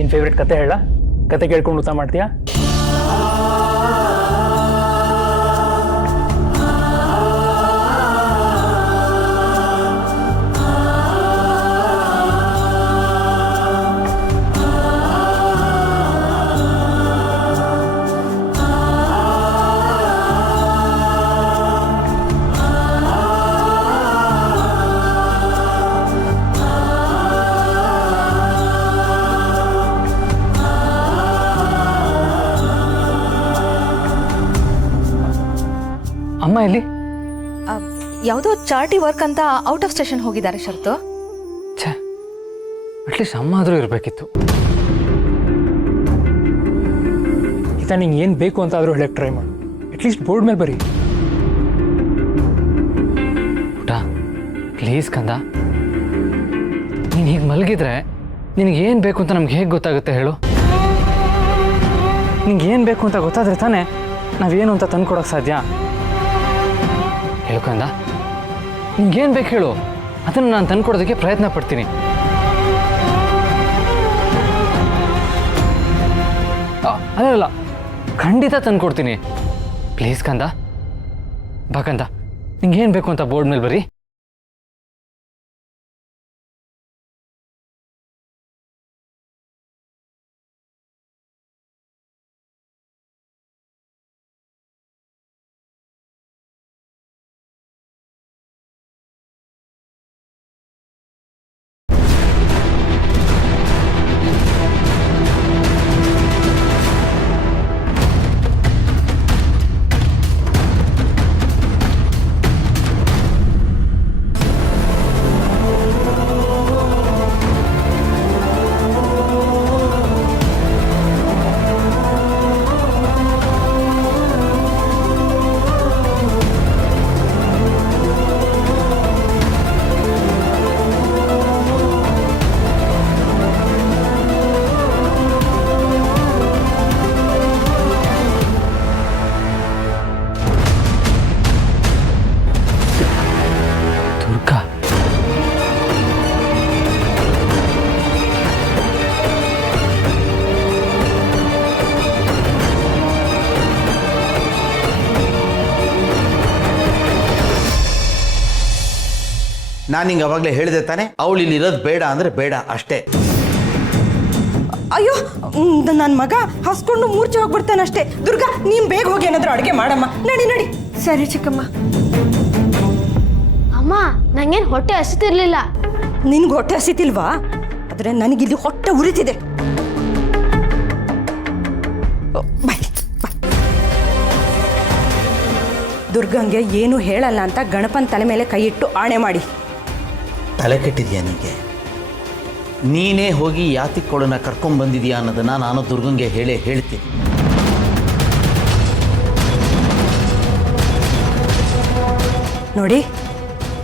ನಿನ್ನ ಫೇವ್ರೆಟ್ ಕತೆ ಹೇಳ, ಕತೆ ಕೇಳ್ಕೊಂಡು ಊಟ ಮಾಡ್ತೀಯಾ? ಅಮ್ಮ ಎಲ್ಲಿ? ಯಾವುದೋ ಚಾರ್ಟಿ ವರ್ಕ್ ಅಂತ ಔಟ್ ಆಫ್ ಸ್ಟೇಷನ್ ಹೋಗಿದ್ದಾರೆ ಶರತು. ಛೇ, ಅಟ್ಲೀಸ್ಟ್ ಅಮ್ಮ ಆದರೂ ಇರಬೇಕಿತ್ತು. ಈತ ನಿಂಗೆ ಏನು ಬೇಕು ಅಂತ ಆದರೂ ಹೇಳಕ್ಕೆ ಟ್ರೈ ಮಾಡು. ಅಟ್ಲೀಸ್ಟ್ ಬೋರ್ಡ್ ಮೇಲೆ ಬರೀ. ಊಟ ಪ್ಲೀಸ್ ಕಂದ, ನೀನು ಹೀಗೆ ಮಲಗಿದ್ರೆ ನಿನಗೇನು ಬೇಕು ಅಂತ ನಮ್ಗೆ ಹೇಗೆ ಗೊತ್ತಾಗುತ್ತೆ ಹೇಳು? ನಿಂಗೆ ಏನು ಬೇಕು ಅಂತ ಗೊತ್ತಾದರೆ ತಾನೇ ನಾವೇನು ಅಂತ ತಂದ್ಕೊಡೋಕ್ಕೆ ಸಾಧ್ಯ. ಹೇಳು ಕಂದ, ನಿಂಗೇನು ಬೇಕು ಹೇಳು, ಅದನ್ನು ನಾನು ತಂದ್ಕೊಡೋದಕ್ಕೆ ಪ್ರಯತ್ನ ಪಡ್ತೀನಿ. ಅಲ್ಲ, ಖಂಡಿತ ತಂದ್ಕೊಡ್ತೀನಿ. ಪ್ಲೀಸ್ ಕಂದ, ಬಾ ಕಂದ, ನಿಂಗೇನು ಬೇಕು ಅಂತ ಬೋರ್ಡ್ ಮೇಲೆ ಬರೀ. ನಾನು ಹಿಂಗೆ ಅವಾಗಲೇ ಹೇಳಿದೆ ತಾನೆ, ಅವಳು ಇಲ್ಲಿ ಇರೋದು ಬೇಡ ಅಂದರೆ ಬೇಡ ಅಷ್ಟೇ. ಅಯ್ಯೋ, ನನ್ನ ಮಗ ಹಸ್ಕೊಂಡು ಮೂರ್ಛೆ ಹೋಗ್ಬಿಡ್ತಾನೆ ಅಷ್ಟೇ. ದುರ್ಗಾ, ನೀನು ಬೇಗ ಹೋಗಿ ಏನಾದರೂ ಅಡುಗೆ ಮಾಡಮ್ಮ. ನಡಿ ನಡಿ. ಸರಿ ಚಿಕ್ಕಮ್ಮ. ಅಮ್ಮ, ನಂಗೇನು ಹೊಟ್ಟೆ ಹಸಿತಿರ್ಲಿಲ್ಲ. ನಿನ್ಗೆ ಹೊಟ್ಟೆ ಹಸಿತಿಲ್ವಾ? ಆದರೆ ನನಗಿಲ್ಲಿ ಹೊಟ್ಟೆ ಉರಿತಿದೆ. ಬಾಯ್ ಬಾಯ್. ದುರ್ಗಂಗೆ ಏನು ಹೇಳಲ್ಲ ಅಂತ ಗಣಪನ ತಲೆ ಮೇಲೆ ಕೈ ಇಟ್ಟು ಆಣೆ ಮಾಡಿ. ತಲೆ ಕೆಟ್ಟಿದ್ಯಾ ನಿನಗೆ? ನೀನೇ ಹೋಗಿ ಯಾತಿಕೊಳನ್ನ ಕರ್ಕೊಂಡ್ಬಂದಿದ್ಯಾ ಅನ್ನೋದನ್ನು ನಾನು ದುರ್ಗಂಗೆ ಹೇಳ್ತೀನಿ. ನೋಡಿ,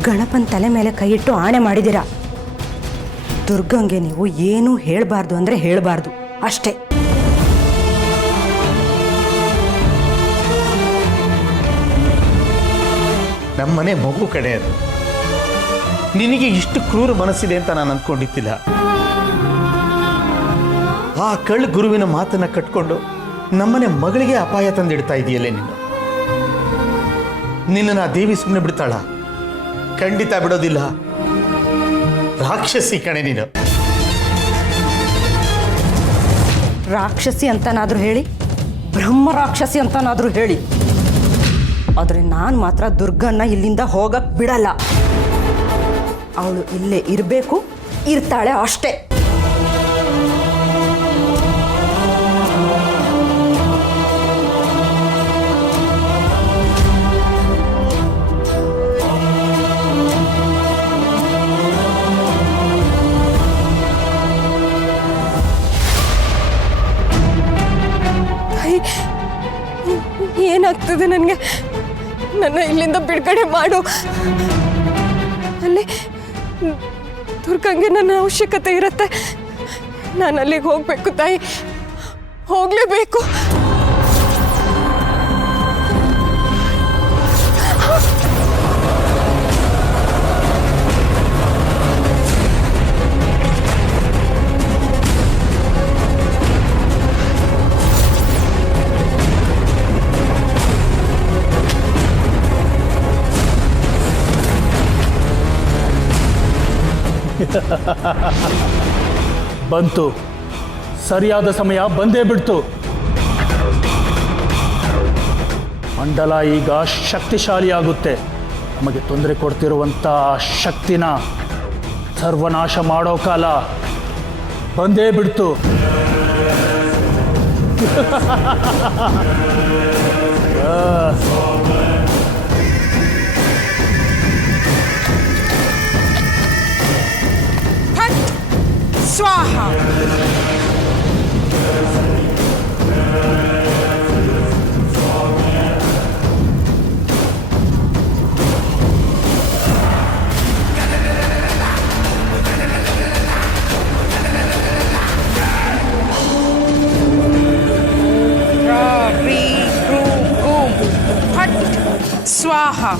ಗಣಪನ ತಲೆ ಮೇಲೆ ಕೈ ಇಟ್ಟು ಆಣೆ ಮಾಡಿದ್ದೀರಾ. ದುರ್ಗಂಗೆ ನೀವು ಏನೂ ಹೇಳಬಾರ್ದು ಅಂದರೆ ಹೇಳಬಾರ್ದು ಅಷ್ಟೇ. ನಮ್ಮನೆ ಮಗು ಕಡೆ ಅದು. ನಿನಗೆ ಇಷ್ಟು ಕ್ರೂರ ಮನಸ್ಸಿದೆ ಅಂತ ನಾನು ಅಂದ್ಕೊಂಡಿದ್ದಿಲ್ಲ. ಆ ಕಳ್ಳ ಗುರುವಿನ ಮಾತನ್ನ ಕಟ್ಕೊಂಡು ನಮ್ಮನೆ ಮಗಳಿಗೆ ಅಪಾಯ ತಂದಿಡ್ತಾ ಇದೆಯಲ್ಲೇ ನೀನು. ನಿನ್ನನ್ನು ಆ ದೇವಿ ಸುಮ್ಮನೆ ಬಿಡ್ತಾಳ? ಖಂಡಿತ ಬಿಡೋದಿಲ್ಲ. ರಾಕ್ಷಸಿ ಕಣೆ ನೀನು. ರಾಕ್ಷಸಿ ಅಂತನಾದರೂ ಹೇಳಿ, ಬ್ರಹ್ಮ ರಾಕ್ಷಸಿ ಅಂತನಾದರೂ ಹೇಳಿ, ಆದರೆ ನಾನು ಮಾತ್ರ ದುರ್ಗನ್ನ ಇಲ್ಲಿಂದ ಹೋಗಕ್ಕೆ ಬಿಡಲ್ಲ. ಅವಳು ಇಲ್ಲೇ ಇರಬೇಕು, ಇರ್ತಾಳೆ ಅಷ್ಟೇ. ಏನಾಗ್ತದೆ ನನಗೆ? ನನ್ನ ಇಲ್ಲಿಂದ ಬಿಡುಗಡೆ ಮಾಡು. ಅಲ್ಲಿ ದುರ್ಗಂಗೆ ನನ್ನ ಅವಶ್ಯಕತೆ ಇರುತ್ತೆ. ನಾನು ಅಲ್ಲಿಗೆ ಹೋಗಬೇಕು ತಾಯಿ, ಹೋಗಲೇಬೇಕು. ಬಂತು, ಸರಿಯಾದ ಸಮಯ ಬಂದೇ ಬಿಡ್ತು. ಮಂಡಲ ಈಗ ಶಕ್ತಿಶಾಲಿಯಾಗುತ್ತೆ. ನಮಗೆ ತೊಂದರೆ ಕೊಡ್ತಿರುವಂಥ ಶಕ್ತಿನ ಸರ್ವನಾಶ ಮಾಡೋ ಕಾಲ ಬಂದೇ ಬಿಡ್ತು. स्वाहा स्वाहा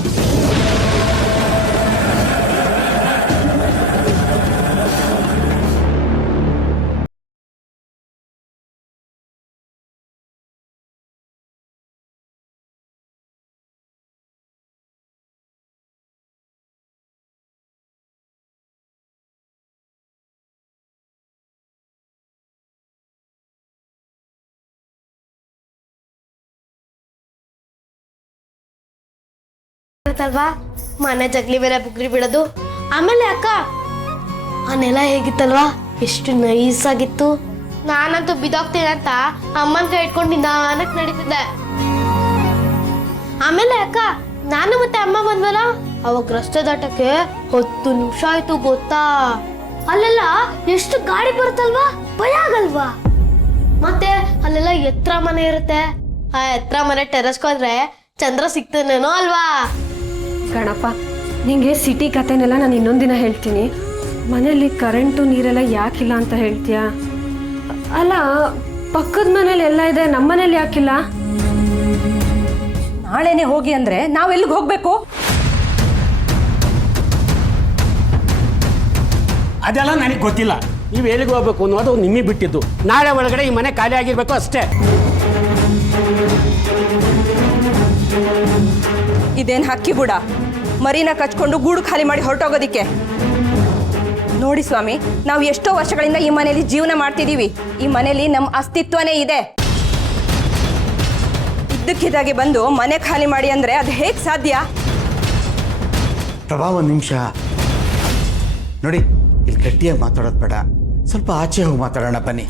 ಅಲ್ವಾ ಮನೆ ಜಗ್ಲಿ ಬೇರೆ ಬುಗ್ರಿ ಬಿಡೋದು. ಆಮೇಲೆ ಅಕ್ಕ ಆ ನೆಲ ಹೇಗಿತ್ತಲ್ವಾ, ಎಷ್ಟು ನೈಸ್ ಆಗಿತ್ತು. ನಾನಂತೂ ಬಿದ್ದೋಗ್ತೀನಿ ಅಂತ ಅಮ್ಮನ ಕೈ ಇಟ್ಕೊಂಡು ನಿಧಾನಕ್ಕೆ ನಡೀತಿದ್ದೆ. ಆಮೇಲೆ ಅಕ್ಕ ನಾನು ಮತ್ತೆ ಅಮ್ಮ ಬಂದ್ವಲ್ಲ, ಅವಾಗ ರಸ್ತೆ ದಾಟಕ್ಕೆ 10 ನಿಮಿಷ ಆಯ್ತು ಗೊತ್ತಾ. ಅಲ್ಲೆಲ್ಲ ಎಷ್ಟು ಗಾಡಿ ಬರುತ್ತಲ್ವಾ, ಭಯ ಆಗಲ್ವಾ? ಮತ್ತೆ ಅಲ್ಲೆಲ್ಲ ಎತ್ತರ ಮನೆ ಇರುತ್ತೆ. ಆ ಎತ್ತರ ಮನೆ ಟೆರಸ್ಕೋದ್ರೆ ಚಂದ್ರ ಸಿಗ್ತಾನೇನೋ ಅಲ್ವಾ? ಗಣಪ, ನಿಂಗೆ ಸಿಟಿ ಕತೆನೆಲ್ಲ ನಾನು ಇನ್ನೊಂದಿನ ಹೇಳ್ತೀನಿ. ಮನೇಲಿ ಕರೆಂಟು ನೀರೆಲ್ಲ ಯಾಕಿಲ್ಲ ಅಂತ ಹೇಳ್ತೀಯಾ? ಅಲ್ಲ, ಪಕ್ಕದ ಮನೇಲಿ ಎಲ್ಲ ಇದೆ, ನಮ್ಮ ಮನೇಲಿ ಯಾಕಿಲ್ಲ? ನಾಳೆನೆ ಹೋಗಿ ಅಂದರೆ ನಾವೆಲ್ಲಿಗೆ ಹೋಗಬೇಕು? ಅದೆಲ್ಲ ನನಗೆ ಗೊತ್ತಿಲ್ಲ. ನೀವು ಎಲ್ಲಿಗೆ ಹೋಗ್ಬೇಕು ಅನ್ನೋದು ನಿಮಗೆ ಬಿಟ್ಟಿದ್ದು. ನಾಳೆ ಒಳಗಡೆ ಈ ಮನೆ ಖಾಲಿ ಆಗಿರ್ಬೇಕು ಅಷ್ಟೇ. ಇದೇನು ಹಕ್ಕಿ ಬುಡ ಮರಿನ ಕಚ್ಕೊಂಡು ಗೂಡು ಖಾಲಿ ಮಾಡಿ ಹೊರಟೋಗೋದಿಕ್ಕೆ? ನೋಡಿ ಸ್ವಾಮಿ, ನಾವು ಎಷ್ಟೋ ವರ್ಷಗಳಿಂದ ಈ ಮನೆಯಲ್ಲಿ ಜೀವನ ಮಾಡ್ತಿದ್ದೀವಿ. ಈ ಮನೆಯಲ್ಲಿ ನಮ್ಮ ಅಸ್ತಿತ್ವನೇ ಇದೆ. ಇದ್ದಕ್ಕಿದ್ದಾಗೆ ಬಂದು ಮನೆ ಖಾಲಿ ಮಾಡಿ ಅಂದರೆ ಅದು ಹೇಗೆ ಸಾಧ್ಯ? ಪ್ರಭಾ, ಒಂದು ನಿಮಿಷ ನೋಡಿ, ಇಲ್ಲಿ ಗಟ್ಟಿಯಾಗಿ ಮಾತಾಡೋದು ಬೇಡ, ಸ್ವಲ್ಪ ಆಚೆ ಹೋಗಿ ಮಾತಾಡೋಣ ಬನ್ನಿ.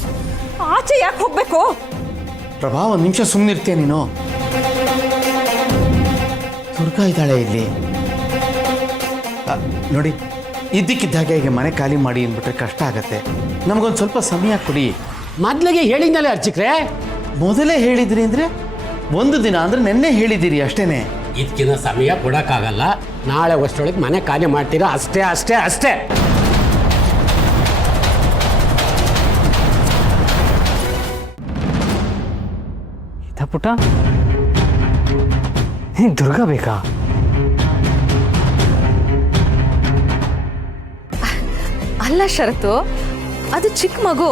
ಆಚೆ ಯಾಕೆ ಹೋಗ್ಬೇಕು? ಪ್ರಭಾ, ಒಂದು ನಿಮಿಷ ಸುಮ್ಮನಿರ್ತೀಯ ನೀನು? ದುರ್ಗಾ ಇದ್ದಾಳೆ ಇಲ್ಲಿ. ನೋಡಿ, ಇದ್ದಕ್ಕಿದ್ದಾಗೆ ಈಗ ಮನೆ ಖಾಲಿ ಮಾಡಿ ಅಂದ್ಬಿಟ್ರೆ ಕಷ್ಟ ಆಗತ್ತೆ. ನಮಗೊಂದು ಸ್ವಲ್ಪ ಸಮಯ ಕೊಡಿ. ಮೊದಲಿಗೆ ಹೇಳಿದ್ನಲ್ಲ ಅರ್ಚಿಕ್ರೆ. ಮೊದಲೇ ಹೇಳಿದ್ರಿ ಅಂದರೆ ಒಂದು ದಿನ ಅಂದರೆ ನೆನ್ನೆ ಹೇಳಿದ್ದೀರಿ ಅಷ್ಟೇನೆ. ಇದಕ್ಕಿಂತ ಸಮಯ ಕೊಡೋಕ್ಕಾಗಲ್ಲ. ನಾಳೆ ಅಷ್ಟರೊಳಗೆ ಮನೆ ಖಾಲಿ ಮಾಡ್ತೀರಾ ಅಷ್ಟೇ ಅಷ್ಟೇ ಅಷ್ಟೇ. ಪುಟ್ಟ, ನೀನು ದುರ್ಗಾ ಬೇಕಾ? ಅಲ್ಲ ಶರತ್ತು, ಅದು ಚಿಕ್ಕ ಮಗು.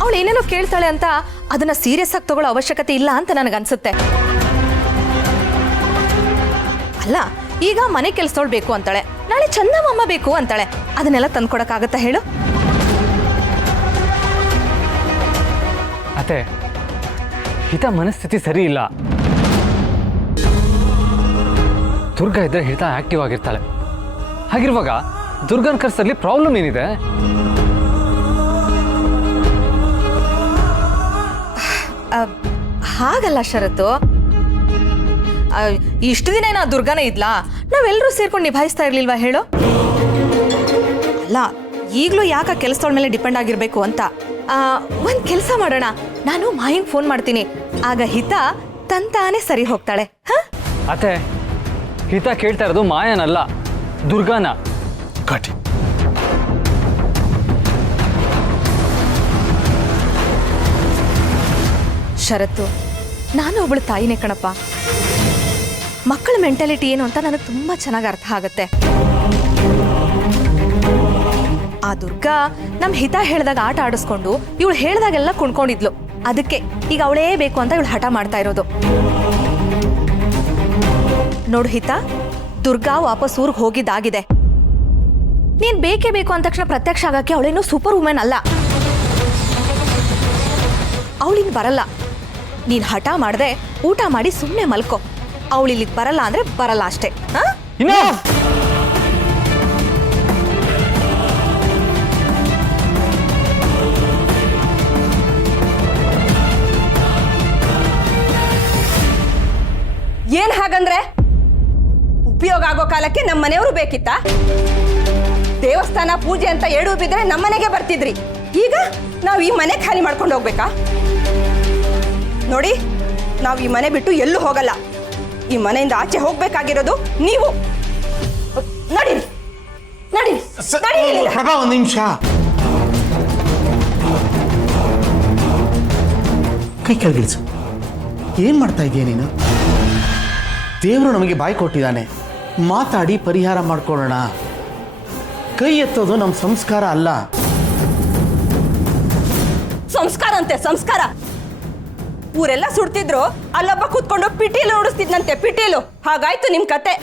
ಅವಳು ಏನೇನೋ ಕೇಳ್ತಾಳೆ ಅಂತ ಅದನ್ನ ಸೀರಿಯಸ್ ಆಗಿ ತಗೊಳ್ಳೋ ಅವಶ್ಯಕತೆ ಇಲ್ಲ ಅಂತ ನನಗನ್ಸುತ್ತೆ. ಅಲ್ಲ, ಈಗ ಮನೆ ಕೆಲಸದವಳು ಬೇಕು ಅಂತಾಳೆ, ನಾಳೆ ಚಂದಮಾಮ ಬೇಕು ಅಂತಾಳೆ. ಅದನ್ನೆಲ್ಲ ತಂದ್ಕೊಡಕ್ಕಾಗತ್ತಾ ಹೇಳು? ಅತ್ತೆ, ಹಿತ ಮನಸ್ಥಿತಿ ಸರಿ ಇಲ್ಲ. ದುರ್ಗಾ ಇದ್ರೆ ಹಿತ ಆಕ್ಟಿವ್ ಆಗಿರ್ತಾಳೆ. ಹಾಗಿರುವಾಗ ದುರ್ಗನ್ ಕರ್ಸಲ್ಲಿ ಪ್ರಾಬ್ಲಮ್ ಏನಿದೆ? ಹಾಗಲ್ಲ ಶರತ್ತು, ಇಷ್ಟು ದಿನ ನಾ ದುರ್ಗಾನೇ ಇದ್ಲಾ? ನಾವೆಲ್ಲರೂ ಸೇರ್ಕೊಂಡು ನಿಭಾಯಿಸ್ತಾ ಇರ್ಲಿಲ್ವಾ ಹೇಳು? ಅಲ್ಲ, ಈಗಲೂ ಯಾಕೆ ಕೆಲಸದವಳ ಮೇಲೆ ಡಿಪೆಂಡ್ ಆಗಿರ್ಬೇಕು ಅಂತ. ಒಂದು ಕೆಲಸ ಮಾಡೋಣ, ನಾನು ಮಾಯಿಂಗ್ ಫೋನ್ ಮಾಡ್ತೀನಿ, ಆಗ ಹಿತ ತಂತಾನೆ ಸರಿ ಹೋಗ್ತಾಳೆ. ಅತ್ತೆ, ಹಿತ ಕೇಳ್ತಾ ಇರೋದು ಮಾಯನಲ್ಲ, ದುರ್ಗಾನ. ಕಟ್. ಶರತ್ತು, ನಾನು ಒಬ್ಬಳು ತಾಯಿನೇ ಕಣಪ್ಪ. ಮಕ್ಕಳ ಮೆಂಟಾಲಿಟಿ ಏನು ಅಂತ ನನಗೆ ತುಂಬ ಚೆನ್ನಾಗಿ ಅರ್ಥ ಆಗುತ್ತೆ. ಆ ದುರ್ಗಾ ನಮ್ಮ ಹಿತ ಹೇಳಿದಾಗ ಆಟ ಆಡಿಸ್ಕೊಂಡು ಇವಳು ಹೇಳಿದಾಗೆಲ್ಲ ಕುಣ್ಕೊಂಡಿದ್ಲು. ಅದಕ್ಕೆ ಈಗ ಅವಳೇ ಬೇಕು ಅಂತ ಇವಳು ಹಠ ಮಾಡ್ತಾ ಇರೋದು. ನೋಡು ಹಿತ, ದುರ್ಗಾ ವಾಪಸ್ ಊರಿಗೆ ಹೋಗಿದ್ದಾಗಿದೆ. ನೀನ್ ಬೇಕೇ ಬೇಕು ಅಂದ ತಕ್ಷಣ ಪ್ರತ್ಯಕ್ಷ ಆಗಕ್ಕೆ ಅವಳೇನು ಸೂಪರ್ ವುಮೆನ್ ಅಲ್ಲ. ಅವಳಿಗೆ ಬರಲ್ಲ. ನೀನ್ ಹಠ ಮಾಡದೆ ಊಟ ಮಾಡಿ ಸುಮ್ಮನೆ ಮಲ್ಕೋ. ಅವಳಿಲ್ಲಿಗೆ ಬರಲ್ಲ ಅಂದ್ರೆ ಬರಲ್ಲ ಅಷ್ಟೇ. ಏನ್ ಹಾಗಂದ್ರೆ ಉಪಯೋಗ ಆಗೋ ಕಾಲಕ್ಕೆ ನಮ್ಮ ಮನೆಯವರು ಬೇಕಿತ್ತ? ದೇವಸ್ಥಾನ ಪೂಜೆ ಅಂತ ಎಡು ಬಿದ್ರೆ ನಮ್ಮನೆಗೆ ಬರ್ತಿದ್ರಿ. ಈಗ ನಾವು ಈ ಮನೆ ಖಾಲಿ ಮಾಡ್ಕೊಂಡು ಹೋಗ್ಬೇಕಾ? ನೋಡಿ, ನಾವು ಈ ಮನೆ ಬಿಟ್ಟು ಎಲ್ಲೂ ಹೋಗಲ್ಲ. ಈ ಮನೆಯಿಂದ ಆಚೆ ಹೋಗ್ಬೇಕಾಗಿರೋದು ನೀವು. ನಡೀರಿ ನಡೀರಿ ನಡೀರಿ. ಪ್ರಭಾ, ಒಂದು ನಿಮಿಷ. ಕೈ ಕೆಳಗಿಳಿಸು. ಏನ್ ಮಾಡ್ತಾ ಇದೀಯ ನೀನು? ದೇವರು ನಮಗೆ ಬಾಯಿ ಕೊಟ್ಟಿದ್ದಾನೆ, ಮಾತಾಡಿ ಪರಿಹಾರ ಮಾಡ್ಕೊಳ್ಳೋಣ. ಕೈ ಎತ್ತೋದು ನಮ್ಮ ಸಂಸ್ಕಾರ ಅಲ್ಲ. ಸಂಸ್ಕಾರ ಅಂತೆ ಸಂಸ್ಕಾರ. ಊರೆಲ್ಲ ಸುಡ್ತಿದ್ರು, ಅಲ್ಲೊಬ್ಬ ಕೂತ್ಕೊಂಡು ಪಿಟೀಲು ಓಡಿಸ್ತಿದ್ನಂತೆ, ಪಿಟೀಲು. ಹಾಗಾಯ್ತು ನಿಮ್ ಕತೆ.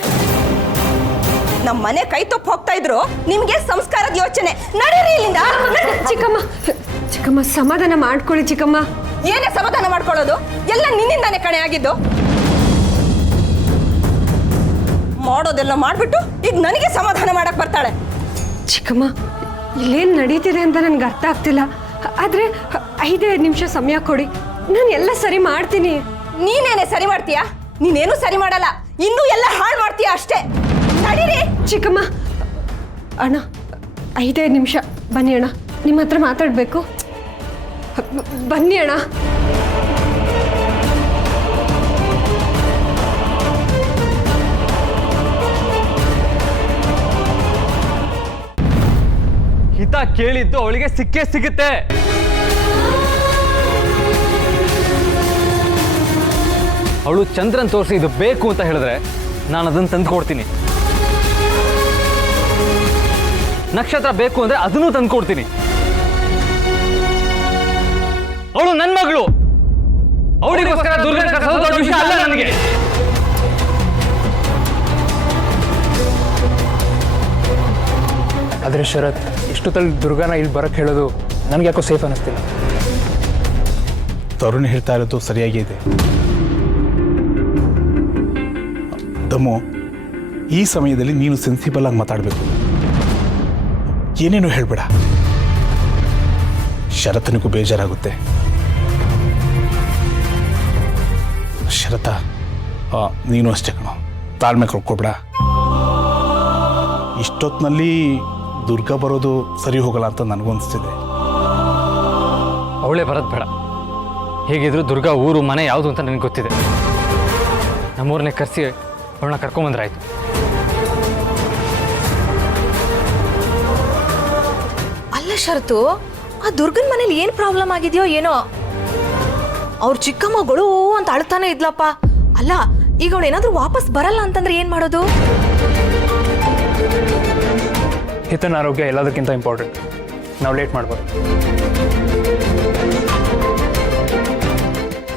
ನಮ್ಮ ಮನೆ ಕೈ ತೊಪ್ಪು ಹೋಗ್ತಾ ಇದ್ರು, ನಿಮ್ಗೆ ಸಂಸ್ಕಾರದ ಯೋಚನೆ. ನಡೀರಿ ಇಲ್ಲಿಂದ. ಚಿಕ್ಕಮ್ಮ ಚಿಕ್ಕಮ್ಮ ಸಮಾಧಾನ ಮಾಡ್ಕೊಳ್ಳಿ ಚಿಕ್ಕಮ್ಮ. ಏನೇ ಸಮಾಧಾನ ಮಾಡ್ಕೊಳ್ಳೋದು? ಎಲ್ಲ ನಿನ್ನಿಂದಾನೆ ಕಣೆ ಆಗಿದ್ದು. ಮಾಡೋದೆಲ್ಲ ಮಾಡ್ಬಿಟ್ಟು ಈಗ ನನಗೆ ಸಮಾಧಾನ ಮಾಡಕ್ ಬರ್ತಾಳೆ. ಚಿಕ್ಕಮ್ಮ, ಇಲ್ಲೇನು ನಡೀತಿದೆ ಅಂತ ನನಗೆ ಅರ್ಥ ಆಗ್ತಿಲ್ಲ. ಆದರೆ 5 ನಿಮಿಷ ಸಮಯ ಕೊಡಿ, ನಾನು ಎಲ್ಲ ಸರಿ ಮಾಡ್ತೀನಿ. ನೀನೇನೆ ಸರಿ ಮಾಡ್ತೀಯಾ? ನೀನೇನು ಸರಿ ಮಾಡಲ್ಲ, ಇನ್ನೂ ಎಲ್ಲ ಹಾಳು ಮಾಡ್ತೀಯಾ ಅಷ್ಟೇ. ನಡೀರಿ. ಚಿಕ್ಕಮ್ಮ, ಅಣ್ಣ 5 ನಿಮಿಷ ಬನ್ನಿ ಅಣ್ಣ, ನಿಮ್ಮ ಹತ್ರ ಮಾತಾಡಬೇಕು. ಬನ್ನಿ ಅಣ್ಣ. ಹಿತ ಕೇಳಿದ್ದು ಅವಳಿಗೆ ಸಿಕ್ಕೇ ಸಿಗುತ್ತೆ. ಅವಳು ಚಂದ್ರನ್ ತೋರಿಸಿ ಇದು ಬೇಕು ಅಂತ ಹೇಳಿದ್ರೆ ನಾನು ಅದನ್ನು ತಂದು ಕೊಡ್ತೀನಿ. ನಕ್ಷತ್ರ ಬೇಕು ಅಂದ್ರೆ ಅದನ್ನು ತಂದು ಕೊಡ್ತೀನಿ. ಅವಳು ನನ್ನ ಮಗಳು. ಅವಳಿಗೋಸ್ಕರ ದುರ್ಗನ ಕರ್ಸೋದು ದೊಡ್ಡ ವಿಷಯ ಅಲ್ಲ ನನಗೆ. ಆದರೆ ಶರತ್, ಇಷ್ಟೊತ್ತಲ್ಲಿ ದುರ್ಗಾನ ಇಲ್ಲಿ ಬರೋಕ್ಕೆ ಹೇಳೋದು ನನಗೆ ಯಾಕೋ ಸೇಫ್ ಅನ್ನಿಸ್ತಿಲ್ಲ. ತರುಣ್ ಹೇಳ್ತಾ ಇರೋದು ಸರಿಯಾಗಿದೆ. ದಮ್ಮು, ಈ ಸಮಯದಲ್ಲಿ ನೀನು ಸೆನ್ಸಿಬಲ್ ಆಗಿ ಮಾತಾಡಬೇಕು. ಏನೇನು ಹೇಳ್ಬೇಡ. ಶರತ್ನಿಗೂ ಬೇಜಾರಾಗುತ್ತೆ. ಶರತ, ನೀನು ಅಷ್ಟೇ ಕಣೋ, ತಾಳ್ಮೆ ಕಳ್ಕೊಬೇಡ. ಇಷ್ಟೊತ್ತಿನಲ್ಲಿ ದುರ್ಗಾ ಬರೋದು ಸರಿ ಹೋಗಲ್ಲ ಅಂತ ನನಗೂ ಅನಿಸ್ತಿದೆ. ಅವಳೇ ಬರೋದು ಬೇಡ. ಹೇಗಿದ್ರು ದುರ್ಗಾ ಊರು ಮನೆ ಯಾವುದು ಅಂತ ನನಗೆ ಗೊತ್ತಿದೆ. ನಮ್ಮೂರನ್ನೇ ಕರೆಸಿ ಅವಳನ್ನ ಕರ್ಕೊಂಬಂದ್ರಾಯ್ತು. ಅಲ್ಲ ಶರತು, ಆ ದುರ್ಗನ್ ಮನೇಲಿ ಏನ್ ಪ್ರಾಬ್ಲಮ್ ಆಗಿದೆಯೋ ಏನೋ. ಅವ್ರ ಚಿಕ್ಕಮ್ಮಗಳು ಅಂತ ಅಳ್ತಾನೆ ಇದ್ಲಪ್ಪ. ಅಲ್ಲ, ಈಗ ಅವಳು ಏನಾದ್ರೂ ವಾಪಸ್ ಬರಲ್ಲ ಅಂತಂದ್ರೆ ಏನ್ ಮಾಡೋದು? ಹಿತನ ಆರೋಗ್ಯ ಎಲ್ಲದಕ್ಕಿಂತ ಇಂಪಾರ್ಟೆಂಟ್. ನಾವು ಲೇಟ್ ಮಾಡ್ಬೋದು.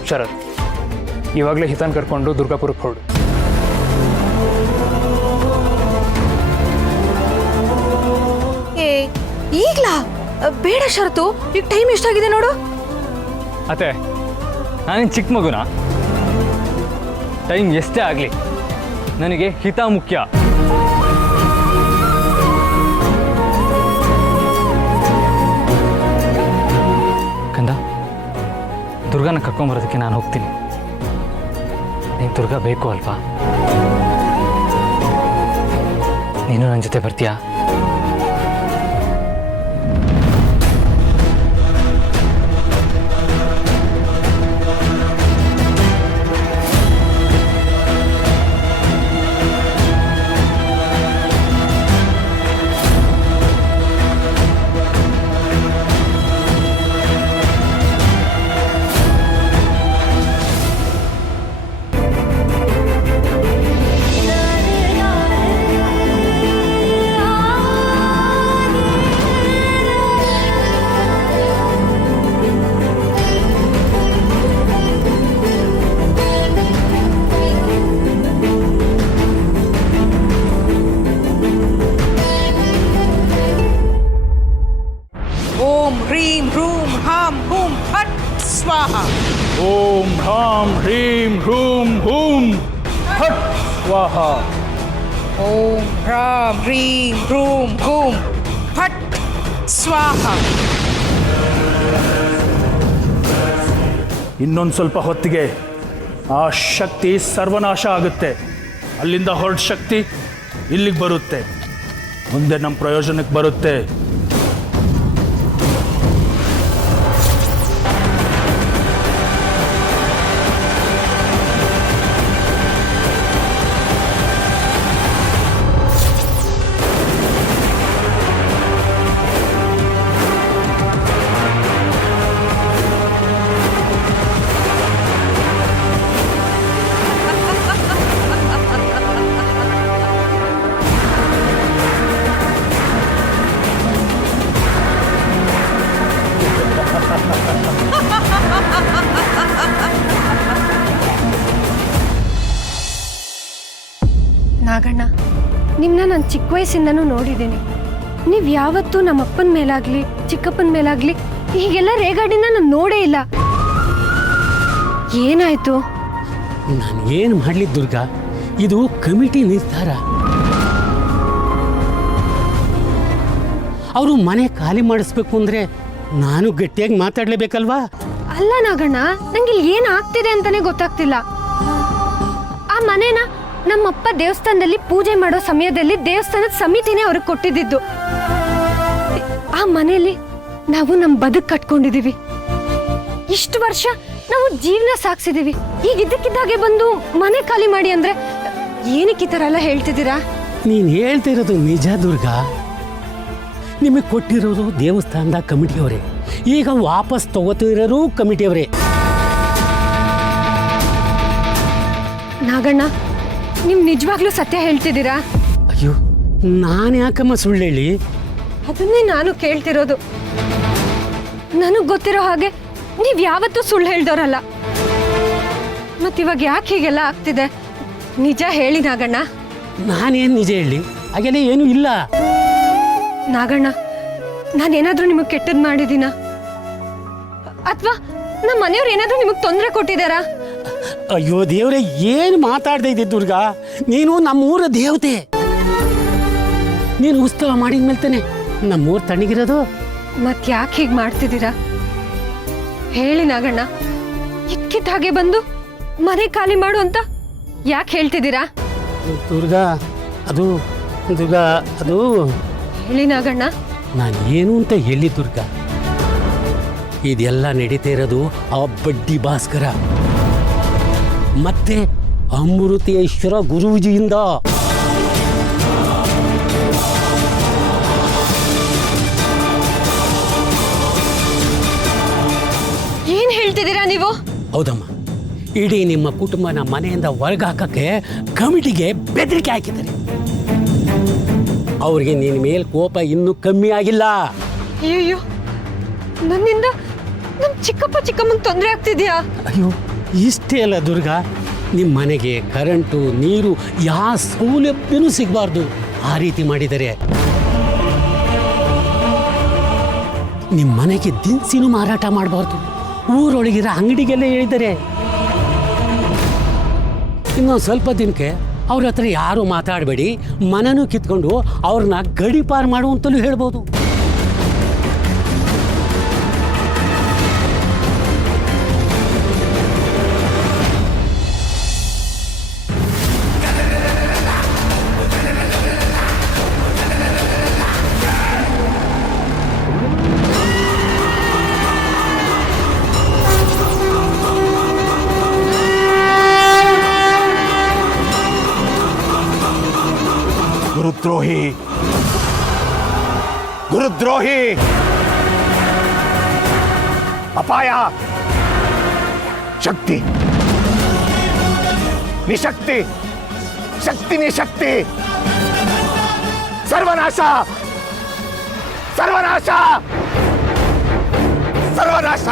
ಶರತ್, ಇವಾಗಲೇ ಹಿತನ್ ಕರ್ಕೊಂಡು ದುರ್ಗಾಪುರಕ್ಕೆ ಹೊರಡು. ಏ, ಈಗ್ಲಾ? ಬೇಡ ಶರತು, ಈಗ ಟೈಮ್ ಎಷ್ಟಾಗಿದೆ ನೋಡು. ಅತ್ತೆ, ನಾನೇನು ಚಿಕ್ಕ ಮಗುನಾ? ಟೈಮ್ ಎಷ್ಟೇ ಆಗಲಿ ನನಗೆ ಹಿತ ಮುಖ್ಯ. ಕಂದ, ದುರ್ಗಾನ ಕರ್ಕೊಂಬರೋದಕ್ಕೆ ನಾನು ಹೋಗ್ತೀನಿ. ನೀನು ದುರ್ಗಾ ಬೇಕು ಅಲ್ವಾ? ನೀನು ನನ್ನ ಜೊತೆ ಬರ್ತೀಯಾ? ಸ್ವಾಹ. ಓಂ ಹ್ರಾಂ ಹ್ರೀಂ ಹ್ರೂಂ ಹೂಂ ಫಟ್ ಸ್ವಾಹ. ಇನ್ನೊಂದು ಸ್ವಲ್ಪ ಹೊತ್ತಿಗೆ ಆ ಶಕ್ತಿ ಸರ್ವನಾಶ ಆಗುತ್ತೆ. ಅಲ್ಲಿಂದ ಹೊರಟ ಶಕ್ತಿ ಇಲ್ಲಿಗೆ ಬರುತ್ತೆ, ಮುಂದೆ ನಮ್ಮ ಪ್ರಯೋಜನಕ್ಕೆ ಬರುತ್ತೆ. ನಾಗಣ್ಣ, ನಿಮ್ಮನ್ನ ನಾನು ಚಿಕ್ಕ ವಯಸ್ಸಿಂದನೂ ನೋಡಿದ್ದೀನಿ. ನೀವು ಯಾವತ್ತೂ ನಮ್ಮ ಅಪ್ಪನ ಮೇಲಾಗ್ಲಿ ಚಿಕ್ಕಪ್ಪನ ಮೇಲಾಗ್ಲಿ ಹೀಗೆಲ್ಲ ರೇಗಾಡಿನ ನಾನು ನೋಡೇ ಇಲ್ಲ. ಏನಾಯ್ತು? ನಾನು ಏನು ಮಾಡಲಿ ದುರ್ಗಾ, ಇದು ಕಮಿಟಿ ನಿರ್ಧಾರ. ಅವರು ಮನೆ ಖಾಲಿ ಮಾಡಿಸ್ಬೇಕು ಅಂದರೆ ನಾನು ಗಟ್ಟಿಯಾಗಿ ಮಾತಾಡಲೇಬೇಕಲ್ವಾ? ಅಲ್ಲ ನಾಗಣ್ಣ, ನಂಗೆ ಇಲ್ಲಿ ಏನು ಆಗ್ತಿದೆ ಅಂತಾನೆ ಗೊತ್ತಾಗ್ತಿಲ್ಲ. ಆ ಮನೇನ ನಮ್ಮಪ್ಪ ದೇವಸ್ಥಾನದಲ್ಲಿ ಪೂಜೆ ಮಾಡೋ ಸಮಯದಲ್ಲಿ ದೇವಸ್ಥಾನದ ಸಮಿತಿನೇ ಅವ್ರಿಗೆ ಕೊಟ್ಟಿದ್ದು. ಆ ಮನೆಯಲ್ಲಿ ನಾವು ನಮ್ಮ ಬದುಕು ಕಟ್ಕೊಂಡಿದೀವಿ. ಇಷ್ಟು ವರ್ಷ ನಾವು ಜೀವನ ಸಾಗಿಸಿದೀವಿ. ಈಗ ಇದ್ದಕ್ಕಿದ್ದಾಗೆ ಬಂದು ಮನೆ ಖಾಲಿ ಮಾಡಿ ಅಂದ್ರೆ ಏನಕ್ಕೆ ಈ ಥರ ಎಲ್ಲ ಹೇಳ್ತಿದ್ದೀರಾ? ನೀನು ಹೇಳ್ತಿರೋದು ನಿಜ ದುರ್ಗಾ. ನಿಮಗೆ ಕೊಟ್ಟಿರೋದು ದೇವಸ್ಥಾನದ ಕಮಿಟಿಯವರೇ, ಈಗ ವಾಪಸ್ ತಗೋತಿರೋರು ಕಮಿಟಿಯವರೇ. ನಾಗಣ್ಣ, ನೀವು ನಿಜವಾಗ್ಲೂ ಸತ್ಯ ಹೇಳ್ತಿದ್ದೀರಾ? ಅಯ್ಯೋ, ನಾನು ಯಾಕಮ್ಮ ಸುಳ್ಳು ಹೇಳಿ? ಅದನ್ನೇ ನಾನು ಕೇಳ್ತಿರೋದು. ನನಗೆ ಗೊತ್ತಿರೋ ಹಾಗೆ ನೀವು ಯಾವತ್ತೂ ಸುಳ್ಳು ಹೇಳ್ದವ್ರಲ್ಲ. ಮತ್ತಿವಾಗ ಯಾಕೆ ಹೀಗೆಲ್ಲ ಆಗ್ತಿದೆ? ನಿಜ ಹೇಳಿ ನಾಗಣ್ಣ. ನಾನೇನು ನಿಜ ಹೇಳಿ? ಹಾಗೆಲ್ಲ ಏನೂ ಇಲ್ಲ. ನಾಗಣ್ಣ, ನಾನೇನಾದ್ರೂ ನಿಮಗೆ ಕೆಟ್ಟದ್ದು ಮಾಡಿದ್ದೀನ? ಅಥವಾ ನಮ್ಮ ಮನೆಯವ್ರು ಏನಾದ್ರೂ ನಿಮಗೆ ತೊಂದರೆ ಕೊಟ್ಟಿದ್ದಾರಾ? ಅಯ್ಯೋ ದೇವ್ರೆ, ಏನು ಮಾತಾಡ್ತಾ ಇದ್ದೆ ದುರ್ಗಾ? ನೀನು ನಮ್ಮೂರ ದೇವತೆ. ನೀನು ಉತ್ಸವ ಮಾಡಿದ್ಮೇಲೆ ತಾನೆ ನಮ್ಮೂರು ತಣ್ಣಗಿರೋದು. ಮತ್ತೆ ಯಾಕೆ ಹೀಗೆ ಮಾಡ್ತಿದ್ದೀರಾ? ಹೇಳಿ ನಾಗಣ್ಣ, ಇಕ್ಕಿದ್ದ ಹಾಗೆ ಬಂದು ಮನೆ ಖಾಲಿ ಮಾಡು ಅಂತ ಯಾಕೆ ಹೇಳ್ತಿದ್ದೀರಾ? ದುರ್ಗಾ, ಅದು ದುರ್ಗಾ, ಅದು ಹೇಳಿ ನಾಗಣ್ಣ. ನಾನು ಏನು ಅಂತ ಹೇಳಿ ದುರ್ಗಾ? ಇದೆಲ್ಲ ನಡೀತಾ ಇರೋದು ಆ ಬಡ್ಡಿ ಭಾಸ್ಕರ ಮತ್ತೆ ಅಮೃತೇಶ್ವರ ಗುರೂಜಿಯಿಂದ. ಏನ್ ಹೇಳ್ತಿದ್ದೀರಾ ನೀವು? ಹೌದಮ್ಮ, ಇಡೀ ನಿಮ್ಮ ಕುಟುಂಬನ ಮನೆಯಿಂದ ಹೊರಗಾಕಕ್ಕೆ ಕಮಿಟಿಗೆ ಬೆದರಿಕೆ ಹಾಕಿದ್ದಾರೆ. ಅವ್ರಿಗೆ ನಿನ್ನ ಮೇಲೆ ಕೋಪ ಇನ್ನೂ ಕಮ್ಮಿ ಆಗಿಲ್ಲ. ಅಯ್ಯೋ, ನನ್ನಿಂದ ನಮ್ಮ ಚಿಕ್ಕಪ್ಪ ಚಿಕ್ಕಮ್ಮಂಗೆ ತೊಂದರೆ ಆಗ್ತಿದ್ಯಾ? ಅಯ್ಯೋ, ಇಷ್ಟೇ ಅಲ್ಲ ದುರ್ಗಾ, ನಿಮ್ಮ ಮನೆಗೆ ಕರೆಂಟು ನೀರು ಯಾವ ಸೌಲಭ್ಯನೂ ಸಿಗಬಾರ್ದು ಆ ರೀತಿ ಮಾಡಿದ್ದಾರೆ. ನಿಮ್ಮ ಮನೆಗೆ ದಿನಸಿನೂ ಮಾರಾಟ ಮಾಡಬಾರ್ದು, ಊರೊಳಗಿರೋ ಅಂಗಡಿಗೆಲ್ಲ ಹೇಳಿದ್ದಾರೆ. ಇನ್ನೊಂದು ಸ್ವಲ್ಪ ದಿನಕ್ಕೆ ಅವ್ರ ಹತ್ರ ಯಾರು ಮಾತಾಡಬೇಡಿ, ಮನನೂ ಕಿತ್ಕೊಂಡು ಅವ್ರನ್ನ ಗಡಿಪಾರು ಮಾಡುವಂತಲೂ ಹೇಳ್ಬೋದು. ಗುರುದ್ರೋಹಿ, ಗುರುದ್ರೋಹಿ, ಅಪಾಯ, ಶಕ್ತಿ ನಿಶಕ್ತಿ, ಶಕ್ತಿ ನಿಶಕ್ತಿ, ಸರ್ವನಾಶ, ಸರ್ವನಾಶ, ಸರ್ವನಾಶ.